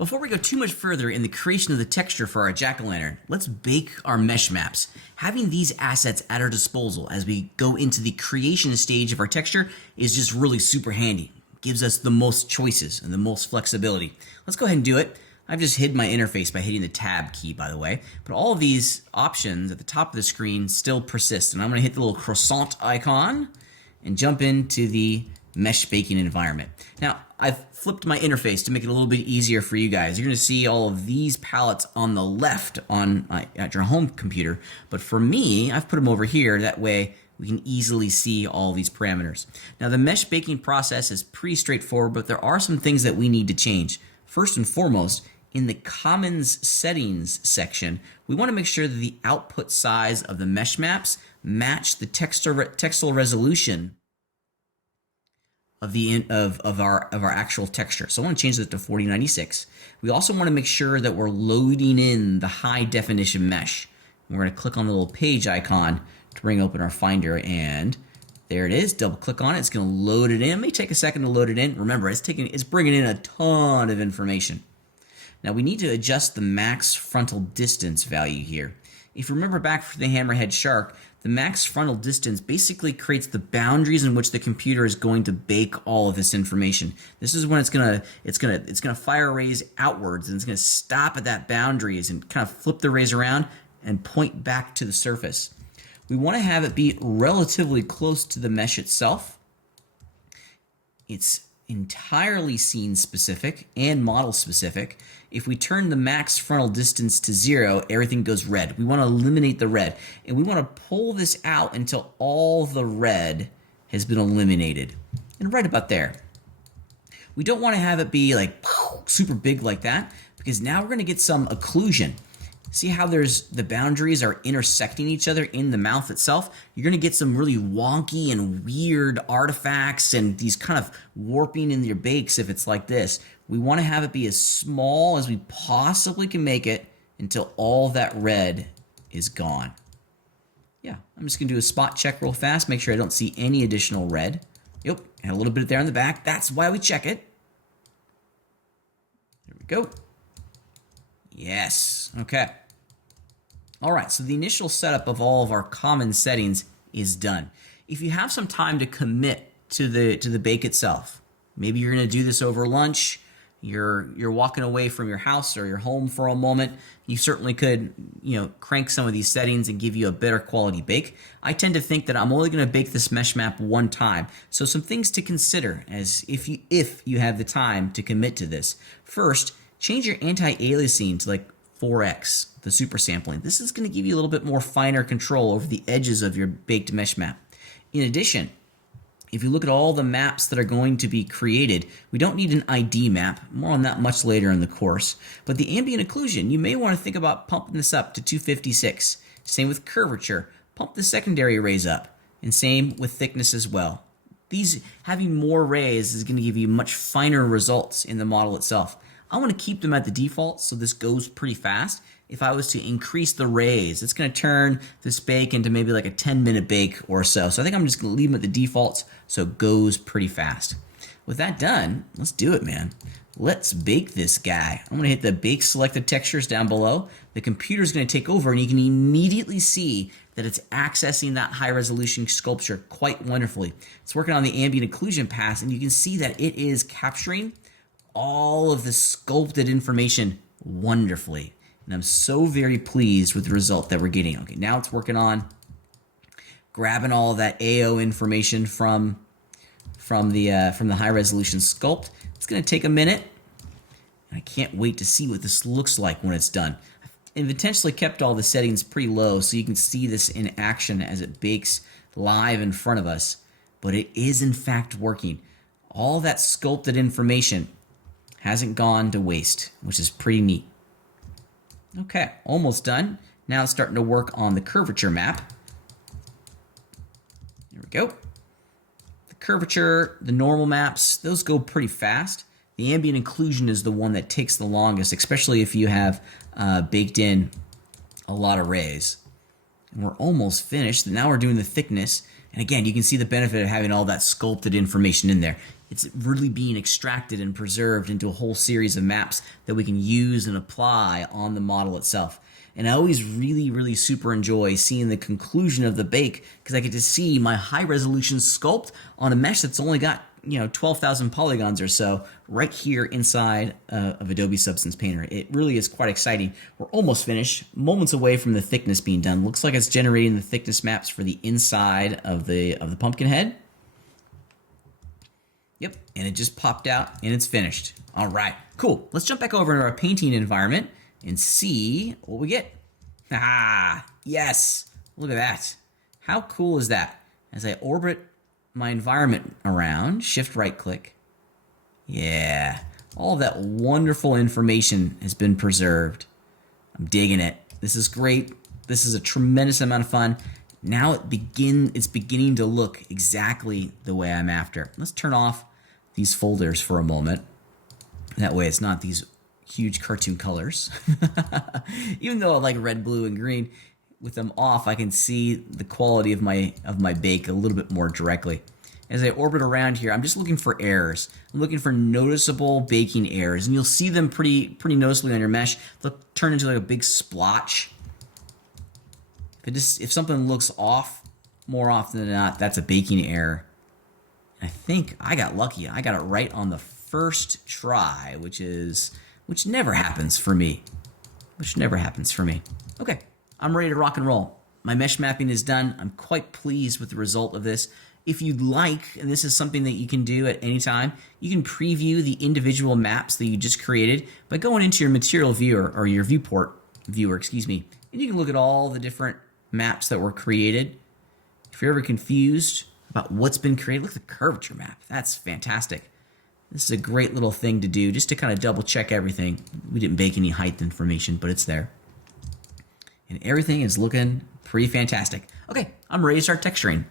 Before we go too much further in the creation of the texture for our jack-o'-lantern, let's bake our mesh maps. Having these assets at our disposal as we go into the creation stage of our texture is just really super handy. It gives us the most choices and the most flexibility. Let's go ahead and do it. I've just hid my interface by hitting the tab key, by the way, but all of these options at the top of the screen still persist, and I'm going to hit the little croissant icon and jump into the mesh baking environment. Now, I've flipped my interface to make it a little bit easier for you guys. You're going to see all of these palettes on the left at your home computer, but for me, I've put them over here. That way, we can easily see all these parameters. Now, the mesh baking process is pretty straightforward, but there are some things that we need to change. First and foremost, in the Commons Settings section, we want to make sure that the output size of the mesh maps match the textile resolution of our actual texture. So I want to change that to 4096. We also want to make sure that we're loading in the high definition mesh. And we're going to click on the little page icon to bring open our Finder, and there it is. Double click on it. It's going to load it in. It may take a second to load it in. Remember, it's bringing in a ton of information. Now we need to adjust the max frontal distance value here. If you remember back from the hammerhead shark, the max frontal distance basically creates the boundaries in which the computer is going to bake all of this information. This is when it's gonna fire rays outwards, and it's gonna stop at that boundaries and kind of flip the rays around and point back to the surface. We want to have it be relatively close to the mesh itself. It's entirely scene specific and model specific. If we turn the max frontal distance to 0, everything goes red. We want to eliminate the red, and we want to pull this out until all the red has been eliminated. And right about there. We don't want to have it be like super big like that, because now we're going to get some occlusion. See how the boundaries are intersecting each other in the mouth itself? You're going to get some really wonky and weird artifacts and these kind of warping in your bakes if it's like this. We want to have it be as small as we possibly can make it until all that red is gone. Yeah, I'm just going to do a spot check real fast, make sure I don't see any additional red. Yep, and a little bit there in the back. That's why we check it. There we go. Yes, okay. All right, so the initial setup of all of our common settings is done. If you have some time to commit to the bake itself, maybe you're going to do this over lunch, you're walking away from your house or your home for a moment, you certainly could, crank some of these settings and give you a better quality bake. I tend to think that I'm only going to bake this mesh map one time. So some things to consider as if you have the time to commit to this. First, change your anti-aliasing to like 4x, the super sampling. This is going to give you a little bit more finer control over the edges of your baked mesh map. In addition, if you look at all the maps that are going to be created, we don't need an ID map. More on that much later in the course. But the ambient occlusion, you may want to think about pumping this up to 256. Same with curvature. Pump the secondary rays up. And same with thickness as well. Having more rays is going to give you much finer results in the model itself. I want to keep them at the default so this goes pretty fast. If I was to increase the rays, it's going to turn this bake into maybe like a 10-minute bake or so. So I think I'm just going to leave them at the defaults so it goes pretty fast. With that done, let's do it, man. Let's bake this guy. I'm going to hit the bake selected textures down below. The computer's going to take over, and you can immediately see that it's accessing that high resolution sculpture quite wonderfully. It's working on the ambient occlusion pass, and you can see that it is capturing all of the sculpted information wonderfully. And I'm so very pleased with the result that we're getting. Okay, now it's working on grabbing all of that AO information from the high resolution sculpt. It's going to take a minute. I can't wait to see what this looks like when it's done. I've intentionally kept all the settings pretty low so you can see this in action as it bakes live in front of us. But it is in fact working. All that sculpted information hasn't gone to waste, which is pretty neat. Okay, almost done. Now it's starting to work on the curvature map. There we go. The curvature, the normal maps, those go pretty fast. The ambient occlusion is the one that takes the longest, especially if you have baked in a lot of rays. And we're almost finished. Now we're doing the thickness. And again, you can see the benefit of having all that sculpted information in there. it's really being extracted and preserved into a whole series of maps that we can use and apply on the model itself. And I always really super enjoy seeing the conclusion of the bake because I get to see my high resolution sculpt on a mesh that's only got 12,000 polygons or so right here inside of Adobe Substance Painter. It really is quite exciting. We're almost finished, moments away from the thickness being done. Looks like it's generating the thickness maps for the inside of the pumpkin head. Yep, and it just popped out and it's finished. All right, cool. Let's jump back over into our painting environment and see what we get. Ah, yes, look at that. How cool is that? As I orbit my environment around, shift right click. Yeah, all of that wonderful information has been preserved. I'm digging it. This is great. This is a tremendous amount of fun. Now it's beginning to look exactly the way I'm after. Let's turn off these folders for a moment. That way it's not these huge cartoon colors. Even though I like red, blue, and green, with them off, I can see the quality of my bake a little bit more directly. As I orbit around here, I'm just looking for errors. I'm looking for noticeable baking errors, and you'll see them pretty noticeably on your mesh. They'll turn into like a big splotch. If something looks off more often than not, that's a baking error. I think I got lucky. I got it right on the first try, which never happens for me. Okay, I'm ready to rock and roll. My mesh mapping is done. I'm quite pleased with the result of this. If you'd like, and this is something that you can do at any time, you can preview the individual maps that you just created by going into your material viewer, or your viewport viewer, excuse me, and you can look at all the different maps that were created. If you're ever confused about what's been created, look at the curvature map. That's fantastic. This is a great little thing to do just to kind of double check everything. We didn't bake any height information, but it's there. And everything is looking pretty fantastic. Okay, I'm ready to start texturing.